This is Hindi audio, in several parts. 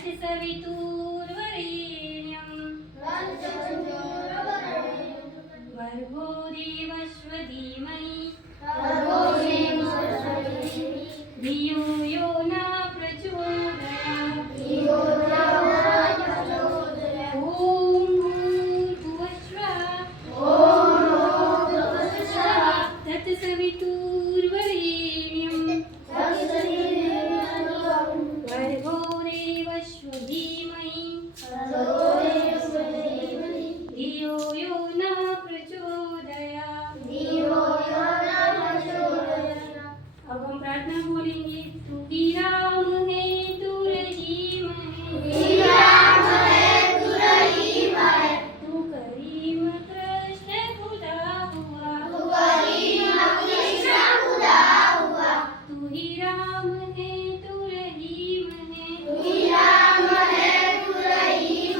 तत्सवितुर्वरेण्यं भर्गो देवस्य धीमहि धियो यो न प्रचोदयात्। ॐ भूर्भुवस्सुवः तत्सवितुर्वरेण्यं भर्गो देवस्य धीमहि धियो यो न प्रचोदयात्। अब हम प्रार्थना बोलेंगे। तू ही राम है तू रहीम है तू करीम कृष्ण खुदा हुआ। तू ही राम है तू रहीम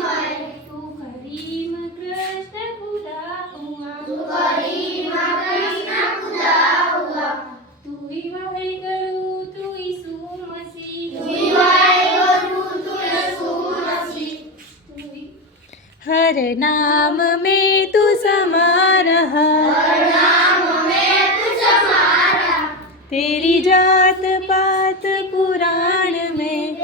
है तू करीम कृष्ण खुदा हुआ। तू ही वाहेगुरु तू यीशु मसीह तू ही हर नाम में तू समा रहा, तेरी जात पात पुराण में,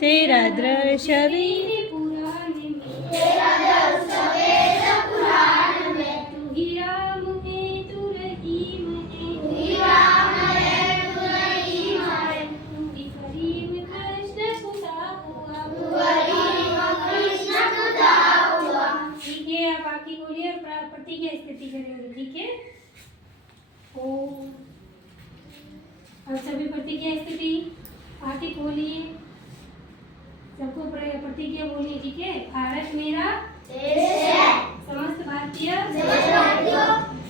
तेरा दृश्य मेरे पुराण में तू ही राम है तू रहीम है तू ही करीम कृष्ण खुदा हुआ। ठीक है, आप बाकी बोलिए और प्रतिज्ञा स्थिति करेंगे। ठीक है, ओ अब सभी प्रतिज्ञा स्थिति आके बोलिए, सबको प्रतिज्ञा बोलिए। ठीक है, भारत मेरा समस्त भारतीय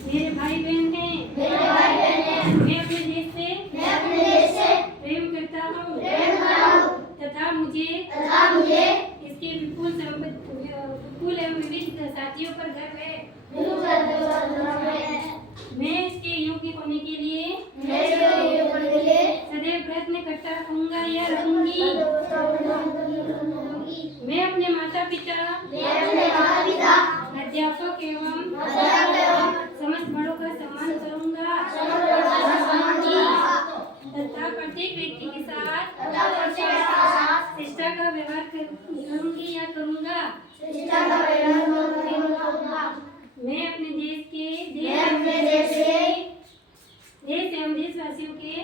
मेरे भाई बहन हैं। मैं अपने देश से प्रेम करता हूँ तथा मुझे इसके विपुल एवं विविध साथियों पर गर्व है। मैं इसके योग्य होने के लिए सदैव प्रयत्न करता रहूंगा या रहूंगी। मैं अपने माता पिता अध्यापक एवं समस्त बड़ों का सम्मान करूंगा तथा प्रत्येक व्यक्ति के साथ शिष्टा का व्यवहार करूंगी या करूंगा। मैं अपने देश एवं देशवासियों के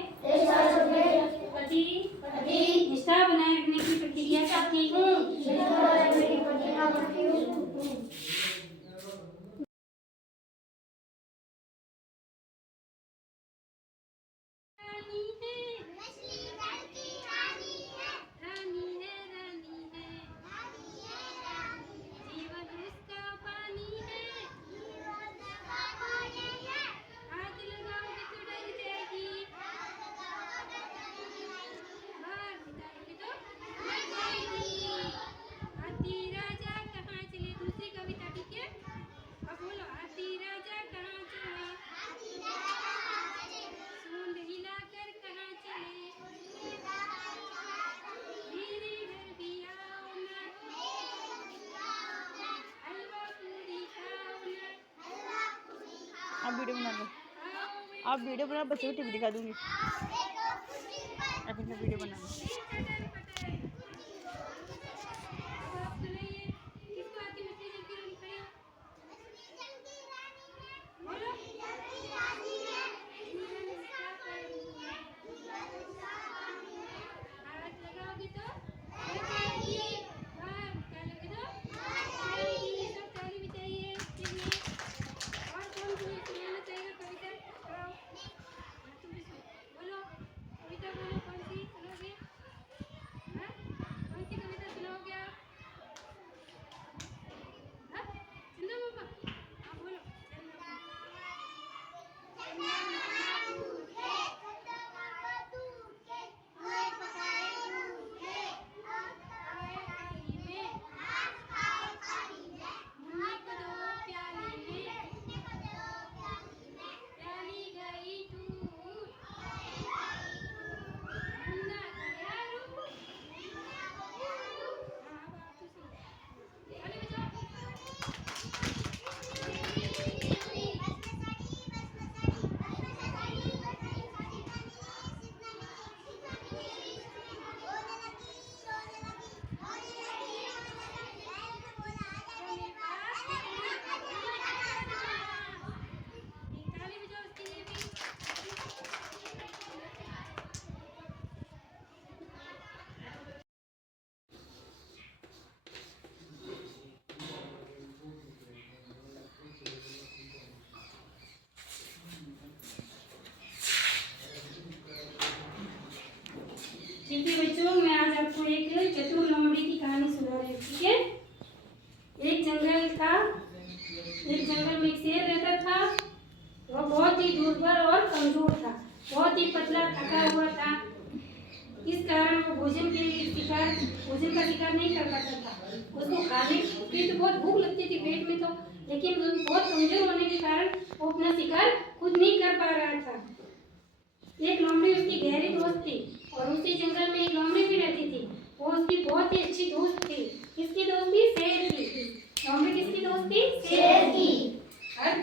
प्रति निष्ठा बनाए रखने की प्रतिज्ञा करती हूँ। जीवन उसका पानी है, हाथ लगाओगे तो डर जाएगी, बाहर निकालोगे तो मर जाएगी। हाथी राजा कहाँ चले, दूसरी कविता। ठीक है, अब बोलो। हाथी राजा कहाँ चले, सूंड हिलाकर कहाँ चले, मेरे घर भी आओ ना, हलवा पूरी खाओ ना। आप वीडियो बना लो, आप वीडियो बना, बच्चों को टीवी दिखा दूंगी। आप अपना वीडियो बना लो। बोलो, कविता बोलो, कौन सी सुनोगे? हाँ? बच्चों, मैं आज आपको एक चतुर लोमड़ी की कहानी सुना रही हूँ, ठीक है। एक जंगल था, एक जंगल में एक शेर रहता था। वह बहुत ही दुर्बल और कमजोर था, बहुत ही पतला, थका हुआ था। इस कारण वो भोजन का शिकार नहीं कर पाता था। उसको खाने की तो बहुत भूख लगती थी पेट में, तो लेकिन वो बहुत कमजोर होने के कारण वो अपना शिकार खुद नहीं कर पा रहा था। एक लोमड़ी उसकी गहरी दोस्त थी और उसी जंगल में एक लोमड़ी भी रहती थी। वो उसकी बहुत ही अच्छी दोस्त थी। किसकी दोस्त थी? शेर की। लोमड़ी किसकी दोस्त थी? शेर की। हर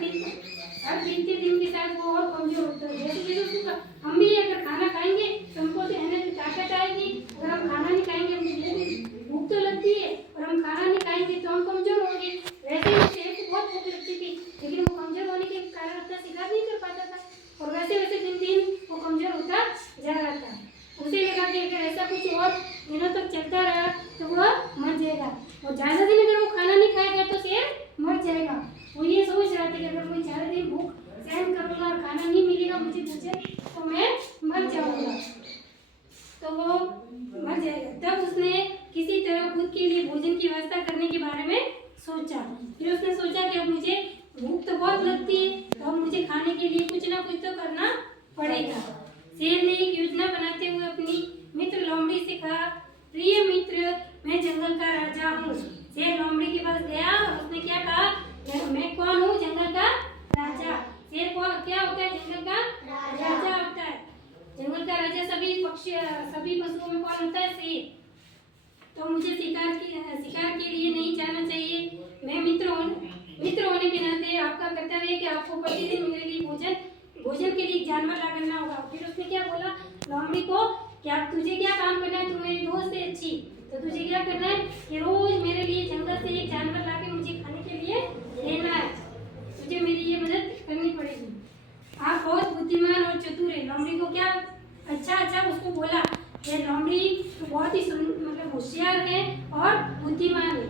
बीतते दिन के साथ वो और कमजोर होता है। जैसे जैसे उसको हम भी अगर खाना खाएंगे तो हमको तो एनर्जी ताकत आएगी। अगर हम खाना नहीं खाएंगे, हमको भूख तो लगती है, और हम खाना नहीं खाएंगे तो हम कमजोर होंगे। वैसे ही शेर को बहुत भूख लगती थी, लेकिन वो कमजोर होने के कारण अपना शिकार नहीं कर पाता था, और वैसे वैसे दिन दिन वो कमजोर होता जा रहा था। उसे लगा कि अगर ऐसा कुछ और दिनों तक चलता रहा तो वह मर जाएगा, और ज्यादा दिन अगर वो खाना नहीं खाएगा तो शेर मर जाएगा। वो ये सोच रहा था कि अगर मैं ज्यादा दिन भूख सहन करूंगा और खाना नहीं मिलेगा मुझे भोजन, तो मैं मर जाऊंगा, तो वो मर जाएगा। तब उसने किसी तरह खुद के लिए भोजन की व्यवस्था करने के बारे में सोचा। फिर उसने सोचा कि अब मुझे भूख तो बहुत लगती है, तो अब मुझे खाने के लिए कुछ ना कुछ तो करना पड़ेगा। शेर ने एक योजना बनाते हुए अपनी मित्र लोमड़ी से कहा, प्रिय मित्र, मैं जंगल का राजा हूँ। शेर लोमड़ी के पास गया और उसने क्या कहा? मैं कौन हूँ? जंगल का राजा। शेर को क्या होता है? जंगल का राजा होता है। जंगल का राजा सभी पशुओं में कौन होता है? शेर। तो मुझे शिकार के लिए नहीं जाना चाहिए। मैं मित्र होने के नाते आपका कर्तव्य है कि आपको प्रतिदिन मेरे लिए भोजन के लिए जानवर ला करना होगा। फिर उसने क्या बोला लोमड़ी को? क्या तुझे क्या काम करना है? तू मेरी दोस्त है अच्छी, तो तुझे क्या करना है कि रोज मेरे लिए जंगल से एक जानवर ला के मुझे खाने के लिए देना है। तुझे मेरी ये मदद करनी पड़ेगी। आप बहुत बुद्धिमान और चतुर है। लोमड़ी को क्या अच्छा उसको बोला। ये लोमड़ी तो बहुत ही मतलब होशियार है और बुद्धिमान है।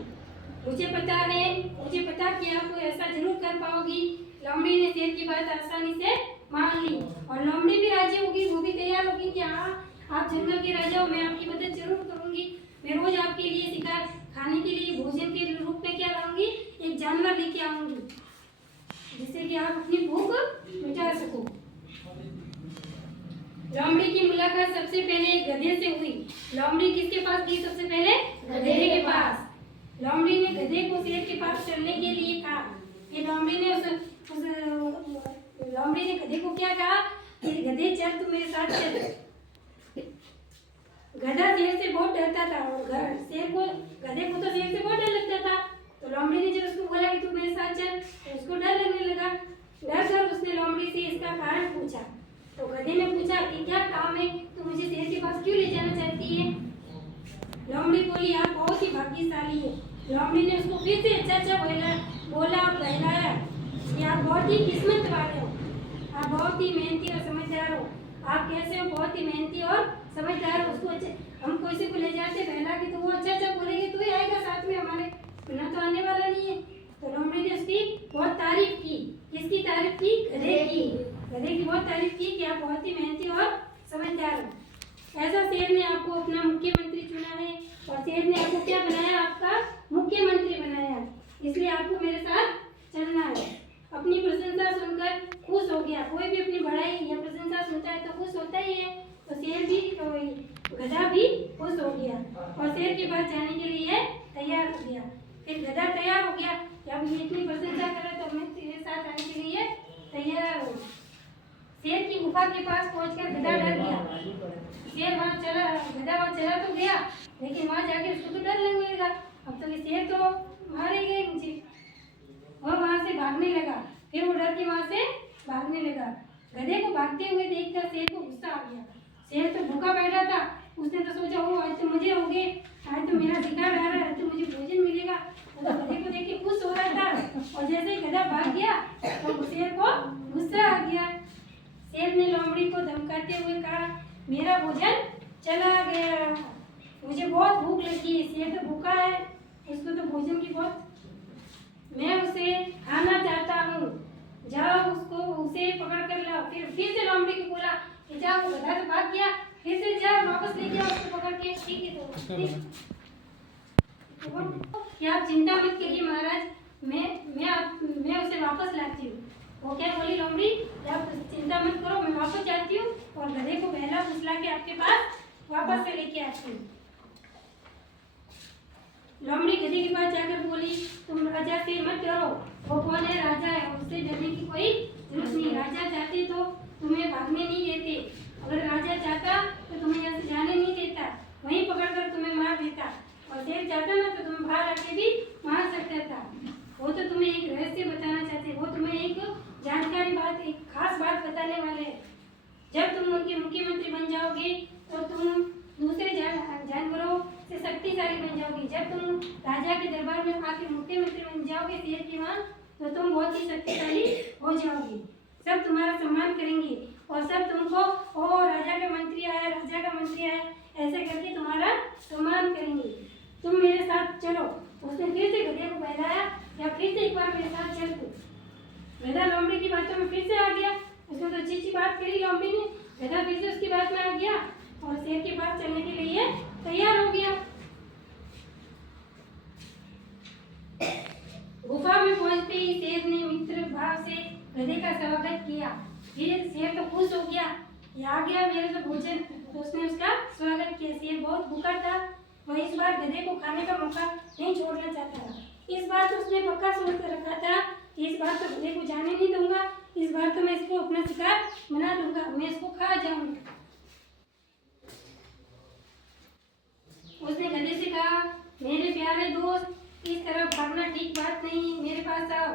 मुझे पता कि आप ऐसा जरूर कर पाओगी। लोमड़ी ने शेर की बात आसानी से मान ली, और लोमड़ी भी राजी होगी, वो भी तैयार होगी कि हाँ, आप जंगल के राजा हो, मैं आपकी मदद जरूर करूंगी। मैं रोज आपके लिए शिकार खाने के लिए भोजन के रूप में क्या लाऊंगी? एक जानवर लेके आऊंगी, जिससे कि आप अपनी भूख मिटा सको। लोमड़ी की मुलाकात सबसे पहले गधे से हुई। लोमड़ी किसके पास गई सबसे पहले? गधे के पास। लोमड़ी ने गधे को शेर के पास चलने के लिए कहा। फिर लोमड़ी ने गधे को क्या कहा कि गधे चल, तू मेरे साथ चल। गधा शेर से बहुत डरता था, और गधे को तो शेर से बहुत डर लगता था। तो लोमड़ी ने जब उसको बोला कि तू मेरे साथ चल, तो उसको डर लगने लगा। डर कर उसने लोमड़ी से इसका कारण पूछा। तो गधे ने पूछा कि क्या काम है, तू मुझे शेर के पास क्यों ले जाना चाहती है? लोमड़ी बोली, आप बहुत ही भाग्यशाली है। लोमड़ी ने उसको फिर से अच्छा बोला और बहलाया कि आप बहुत ही किस्मत वाले हो, आप बहुत ही मेहनती और समझदार हो। आप कैसे हो? बहुत ही मेहनती और समझदार हो। उसको हम किसी को ले जाते बहला के तो वो अच्छा बोलेंगे, तू ही आएगा साथ में हमारे, बिना तो आने वाला नहीं है। तो लोमड़ी ने उसकी बहुत तारीफ की। किसकी तारीफ की? गधे की बहुत तारीफ की कि आप बहुत ही मेहनती और समझदार हो। ऐसा शेर ने आपको अपना मुख्यमंत्री चुना है, और शेर ने आपको क्या बनाया? आपका मुख्यमंत्री बनाया। इसलिए आपको मेरे साथ चलना है। अपनी प्रशंसा सुनकर खुश हो गया। कोई भी अपनी बड़ाई या प्रशंसा सुनता है तो खुश होता ही है। तो शेर भी, गधा भी खुश हो गया और शेर के पास जाने के लिए तैयार हो गया। फिर गधा तैयार हो गया कि अब ये इतनी प्रशंसा कर रहा तो मैं तेरे साथ आने के लिए तैयार हूँ। शेर की गुफा के पास पहुंचकर गधा डर गया। गधा वहाँ चला तो गया, लेकिन वहाँ जाके उसको तो डर लगने लगा। अब तो ये शेर तो मारे गए मुझे, और वहाँ से भागने लगा। फिर वो डर के वहाँ से भागने लगा। गधे को भागते हुए देखकर शेर को गुस्सा आ गया। शेर तो भूखा बैठा था, उसने तो सोचा हो आज तो मजे होंगे, आज तो मेरा शिकार आ रहा है, तो मुझे भोजन मिलेगा। तो गधे को देख के खुश हो रहा था, और जैसे ही गधा भाग गया तो शेर को गुस्सा आ गया। शेर ने लोमड़ी को धमकाते हुए कहा, मेरा भोजन चला गया, मुझे बहुत भूख लगी है। शेर तो भूखा है, उसको तो भोजन की बहुत, मैं उसे खाना चाहता हूँ, जाओ उसे पकड़ कर लाओ। फिर से लोमड़ी को बोला कि जाओ, गधा तो भाग गया, फिर से जा वापस लेके आओ उसको पकड़ के। ठीक है तो ठीक। कि आप चिंता मत करिए महाराज, मैं उसे वापस लाती हूँ। वो क्या बोली लोमड़ी, आप चिंता मत करो, मैं वापस जाती हूँ और गधे को बहला फुसला के आपके पास वापस से लेके आती हूँ। लोमड़ी गधे के पास जाकर बोली, तुम राजा से मत डरो, वो कौन है, राजा है, उससे डरने की कोई जरूरत नहीं। राजा चाहते तो तुम्हें भागने नहीं देते, अगर राजा चाहता तो तुम्हें यहाँ से जाने नहीं देता, वहीं पकड़कर तुम्हें मार देता, और शेर चाहता ना तो तुम्हें बाहर आके भी मार सकता था। वो तो तुम्हें एक रहस्य बताना चाहते, वो तुम्हें एक जानकारी बात, एक खास बात बताने वाले हैं। जब तुम उनके मुख्यमंत्री बन जाओगे तो तुम दूसरे जानवरों से शक्तिशाली बन जाओगी। जब तुम राजा के दरबार में आके मुख्यमंत्री बन जाओगे शेर की मां, तो तुम बहुत ही शक्तिशाली हो जाओगी। सब तुम्हारा सम्मान करेंगे और सब तुमको ओ राजा का मंत्री आया, राजा का मंत्री आया ऐसे करके तुम्हारा सम्मान करेंगे। तुम मेरे साथ चलो। उसने फिर से गधे को बहलाया, या फिर से एक बार मेरे साथ चल तू। गधा लोमड़ी की बातों में फिर से आ गया। उसने तो अच्छी बात करी लोमड़ी ने, गधा फिर से उसकी बात में आ गया और शेर के पास चलने के लिए तैयार हो गया। गुफा में पहुंचते ही शेर ने मित्र भाव से गधे का स्वागत किया। फिर शेर तो खुश हो गया, ये आ गया मेरे तो भोजन, तो उसने उसका स्वागत किया। शेर बहुत भूखा था, वह इस बार गधे को खाने का मौका नहीं छोड़ना चाहता था। इस बार तो उसने पक्का सोच कर रखा था कि इस बार तो गधे को जाने नहीं दूंगा, इस बार तो मैं इसको अपना शिकार बना लूंगा, मैं इसको खा जाऊंगा। उसने गधे से कहा, मेरे प्यारे दोस्त, इस तरह भागना ठीक बात नहीं, मेरे पास आओ,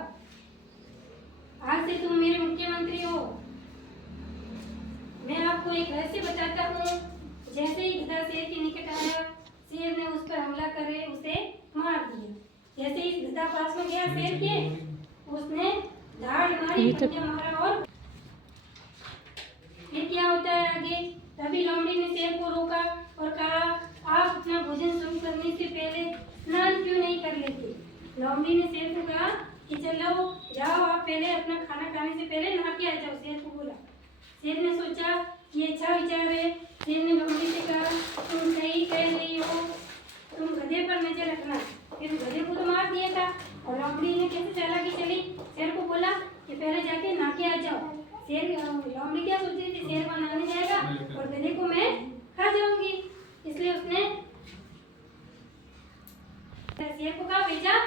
आज से तुम मेरे मुख्यमंत्री हो। मैं आपको एक रहस्य बताता हूँ। जैसे ही गधा शेर के निकट आया, शेर ने उस पर हमला करे उसे मार दिया। जैसे ही गधा पास में गया शेर के, उसने धाड़ मारी, पंजा मारा और फिर क्या होता है आगे। तभी लोमड़ी ने शेर को रोका और कहा, आप अपना भोजन शुरू करने से पहले स्नान क्यों नहीं कर लेते। लोमड़ी ने शेर को कहा कि चलो जाओ, आप पहले अपना खाना खाने से पहले नहा के आ जाओ। शेर को बोला। शेर ने सोचा ये अच्छा विचार है। शेर ने लोमड़ी से कहा, तुम सही कह रही हो, तुम गधे पर नजर रखना। फिर गधे को तो मार दिया था और लोमड़ी ने कैसे चालाकी चली, शेर को बोला कि पहले जाके नहा के आ जाओ। शेर लोमड़ी क्या सोच रही थी, शेर वहां नहाने जाएगा और गधे को मैं खा जाऊंगी, इसलिए उसने शेर को कहा भेजा।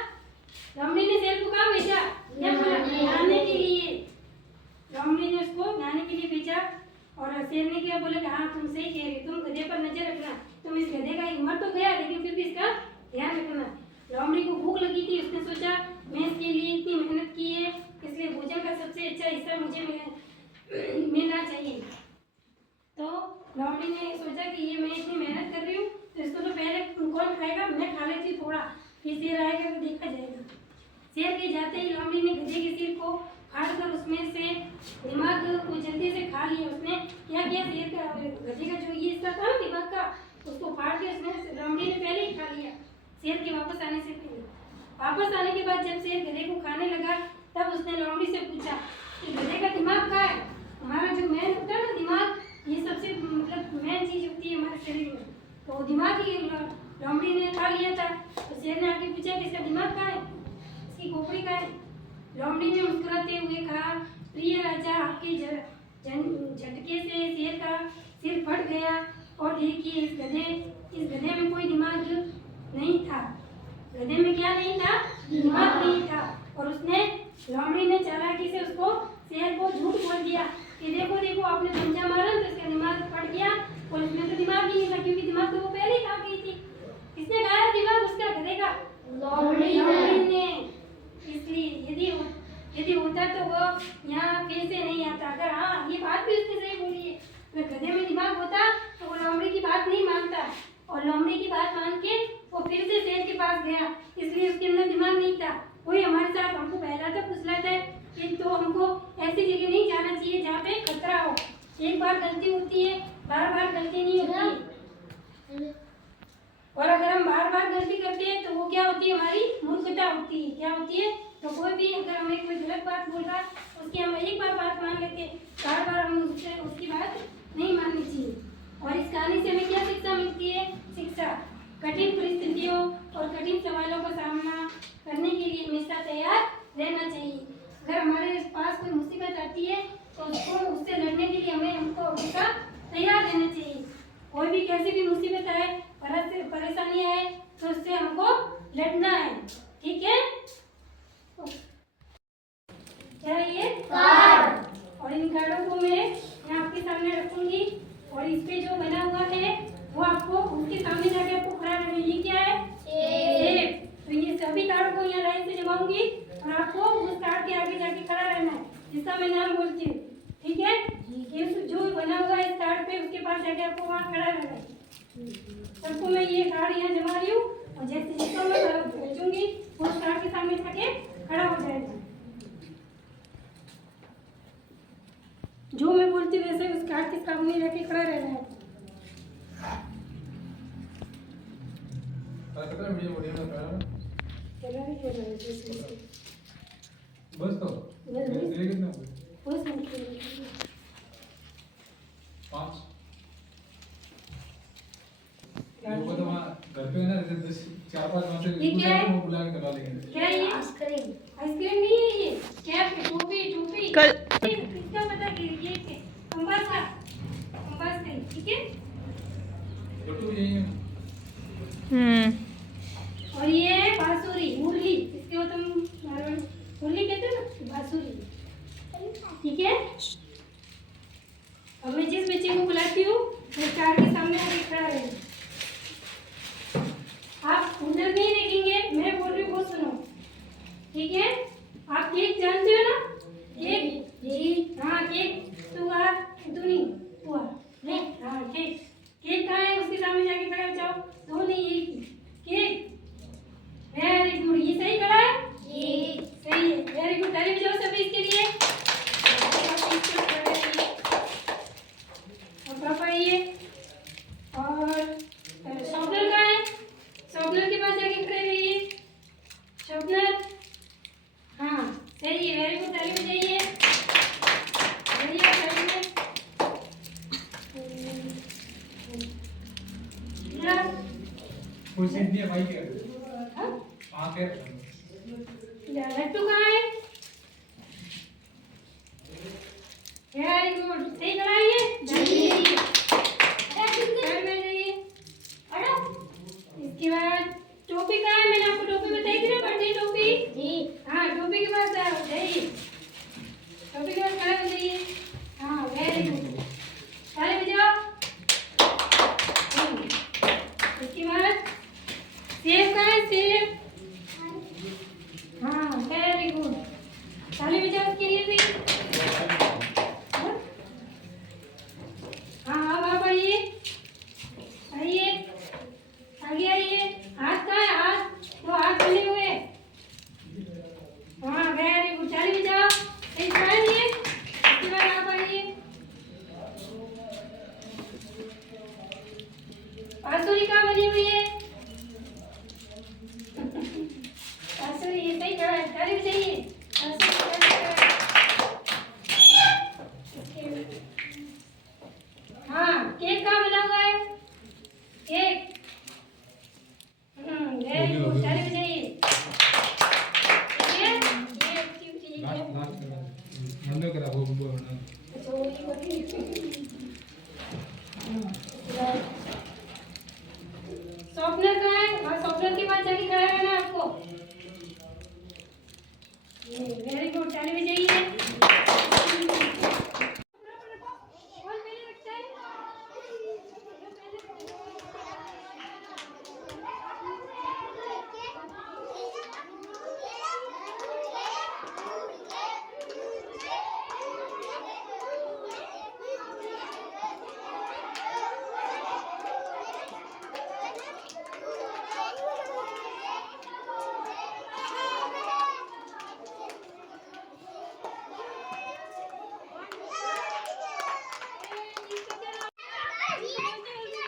लोमड़ी ने शेर को कहा भेजा नहाने के लिए। लोमड़ी ने उसको नहाने के लिए भेजा और शेर ने क्या बोला कि हाँ तुम सही कह रही, तुम गधे पर नजर रखना, तुम इस गधे का मर तो गया लेकिन फिर भी इसका ध्यान रखना। लोमड़ी को भूख लगी थी, उसने सोचा मैं इसके लिए इतनी मेहनत की है, इसलिए भोजन का सबसे अच्छा हिस्सा मुझे मिलना चाहिए। तो लोमड़ी ने सोचा कि ये मैं इतनी मेहनत कर रही हूँ तो इसको तो पहले कौन खाएगा, मैं खा लेती थोड़ा, फिर शेर आएगा तो देखा जाएगा। शेर के जाते ही लोमड़ी ने गधे के सिर को फाड़कर उसमें से दिमाग को जल्दी से खा लिया। उसने क्या किया, शेर का गधे का जो ये हिस्सा था दिमाग का, उसको फाड़ के उसने लोमड़ी ने पहले ही खा लिया शेर के वापस आने से पहले। वापस आने के बाद जब शेर गधे को खाने लगा तब उसने लोमड़ी से पूछा कि गधे का दिमाग कहाँ है। हमारा जो मेन होता है ना दिमाग, ये सबसे मतलब मेन चीज होती है हमारे शरीर में, तो दिमाग ही लोमड़ी ने खा लिया था। तो शेर ने आके पूछा कि इसका दिमाग कहाँ है, इसकी खोपड़ी कहाँ है। लोमड़ी ने मुस्कुराते हुए कहा, प्रिय राजा, आपके झटके से शेर का सिर फट गया और देखिए इस गधे में कोई दिमाग नहीं था। गधे में क्या नहीं था, दिमाग नहीं था। और उसने लोमड़ी ने चालाकी से उसको शेर को झूठ बोल दिया कि देखो देखो आपने पंजा मारा तो इसका दिमाग फट गया और इसमें तो दिमाग ही नहीं था, क्योंकि दिमाग तो वो पहले ही खा गई थी। किसने खाया दिमाग उसका, गधे का, लोमड़ी ने। इसलिए यदि होता तो वो यहाँ फिर से नहीं आता। अगर हाँ ये बात भी उसने सही बोली है, अगर गधे में दिमाग होता तो वो लोमड़ी की बात नहीं मानता, और लोमड़ी की बात मान के वो फिर से शेर के पास गया, इसलिए उसके अंदर दिमाग नहीं था। कोई हमारे साथ हमको बहलाता फुसलाता है कि तो हमको ऐसी जगह नहीं जाना चाहिए जहाँ पे खतरा हो। एक बार गलती होती है, बार बार गलती नहीं होती। और अगर हम बार बार गलती करते हैं तो वो क्या होती है, हमारी मूर्खता होती है। क्या होती है, तो कोई भी अगर हमें कोई गलत बात बोल रहा है उसकी हम एक बार बात मान लेते, बार बार हमें उसकी बात नहीं माननी चाहिए। और इसका कठिन परिस्थितियों और कठिन सवालों का सामना करने के लिए हमेशा तैयार रहना चाहिए। अगर हमारे पास कोई मुसीबत आती है तो उससे लड़ने के लिए हमको हमेशा तैयार रहना चाहिए। कोई भी कैसी भी मुसीबत आए, परेशानी आए तो उससे हमको लड़ना है। ठीक है? क्या है ये? कार्ड। और इन कार्डों को मैं यहाँ आपके सामने रखूंगी और इस पे जो बना हुआ है वो आपको उसके सामने जाके आपको खड़ा रहना है। ये क्या है? शेप। तो ये सभी कार्ड को यहाँ लाइन से जमाऊंगी और आपको उस कार्ड के आगे जाके खड़ा रहना है जिसका मैं नाम बोलती हूँ। ठीक है? ये जो बना हुआ है इस कार्ड पे उसके पास जाके आपको वहाँ खड़ा रहना है। सबको मैं ये कार्ड यहाँ जमा रही हूँ और जैसे जिसको मैं भेजूंगी उस कार्ड के सामने जाके खड़ा हो जाएगा। जो मैं बोलती हूँ वैसे उस कार्ड के सामने जाके खड़ा रहना है। बस तो ये कितना बस 5 वो तो वहाँ घर पे ना 4-5 माह से ठीक है। वो बुला के करवा लेंगे। क्या ये? आइसक्रीम नहीं है ये। क्या है? टोपी। किसका पता कि ये कंपास का ठीक है? फोटो यही है। और ये है बांसुरी, मुरली। इसके वो तुम मुरली कहते हो ना, बांसुरी। ठीक है? अब मैं जिस बच्चे को बुलाती हूँ वो कार के सामने आके खड़ा रहेगा। आप उधर नहीं देखेंगे, मैं बोल रही हूँ वो सुनो। ठीक है? आप केक जानते हो ना? केक जी हाँ, केक तुआ दुनी तुआ नहीं हाँ, केक कहाँ है? उसके सामने जाके खड़ा हो जाओ। दो नहीं, एक केक। Very good. ये सही खड़ा है? सही है। Very good. ताली बजाओ सभी इसके लिए। और पापा ये और शॉपनर कहाँ है? शॉपनर के पास जाके खड़े रहिए। शॉपनर हाँ सही है। Very good. ताली बजाइए। कोई सीट नहीं है भाई के। के लट्टू कहाँ है? Very good. सही खड़ा है ये? इसके बाद टोपी कहाँ है? मैंने आपको टोपी बताई थी ना, बर्थडे टोपी। हाँ, टोपी के पास जाइए। टोपी के पास खड़ा हो जाइए। हाँ वेरी गुड। ताली बजाओ। इसके बाद सेब कहाँ है? सेब हाँ वेरी गुड। ताली बजाओ उसके लिए भी। हाँ अब आप आइए आगे आइए। हाथ कहाँ है? हाथ वो हाथ बने हुए। हाँ वेरी गुड। ताली बजाओ। सही खड़ा है ये। इसके बाद आप आइए। बांसुरी कहाँ बनी हुई है? बांसुरी ये सही खड़ा है। ताली बजाइए। हाँ केक कहाँ बना हुआ है? Cake very good. ताली बजाइए। मंडो करा वो बना। शॉपनर कहाँ है? हाँ शॉपनर के पास जाके खड़ा रहना आपको। Very good. ताली बजाइए।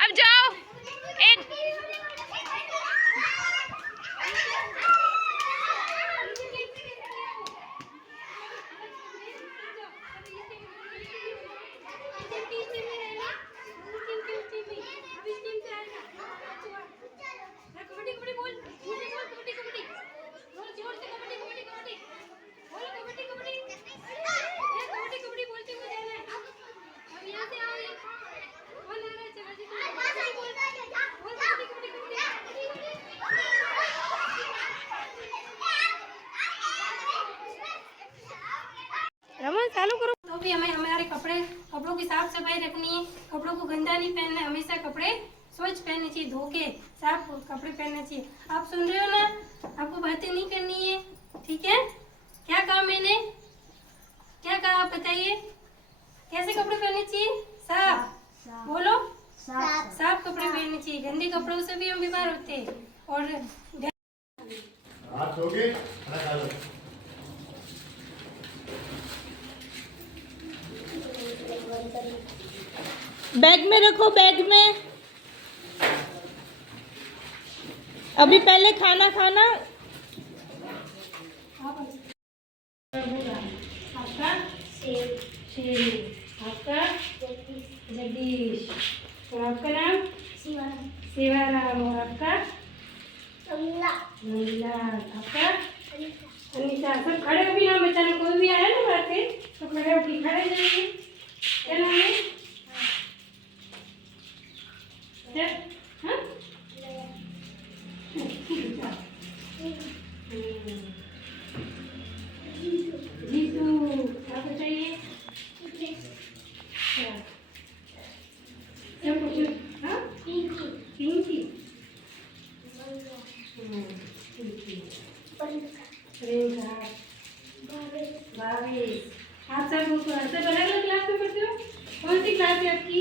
अब जाओ। एक साफ सफाई रखनी है, कपड़ों को गंदा नहीं पहनना, हमेशा कपड़े स्वच्छ पहनने चाहिए, धो के साफ कपड़े पहनना चाहिए। आप सुन रहे हो ना? आपको बातें नहीं करनी है, ठीक है? क्या कहा मैंने? क्या कहा आप बताइए? कैसे कपड़े पहनने चाहिए? साफ। बोलो। साफ कपड़े पहनने चाहिए, गंदे कपड़ों से भी हम बीमार होते हैं। और हाथ धो के खाना खा लो। बैग में रखो, बैग में। अभी पहले खाना खाना। आपका शेरी, आपका जगदीश, और आपका नाम शिवाराम, और आपका मंगला, आपका अनीता। सब खड़े हो भी नाम बताना, कोई भी आया ना बात है तो खड़े हो के खड़े जाइए। क्या नाम है? हाँ? जीतू, आप बताइए। क्या पूछो? हाँ? पिंकी। प्रियंका। भावेश। आप सब अलग अलग क्लास में पढ़ते हो? कौन सी क्लास है आपकी?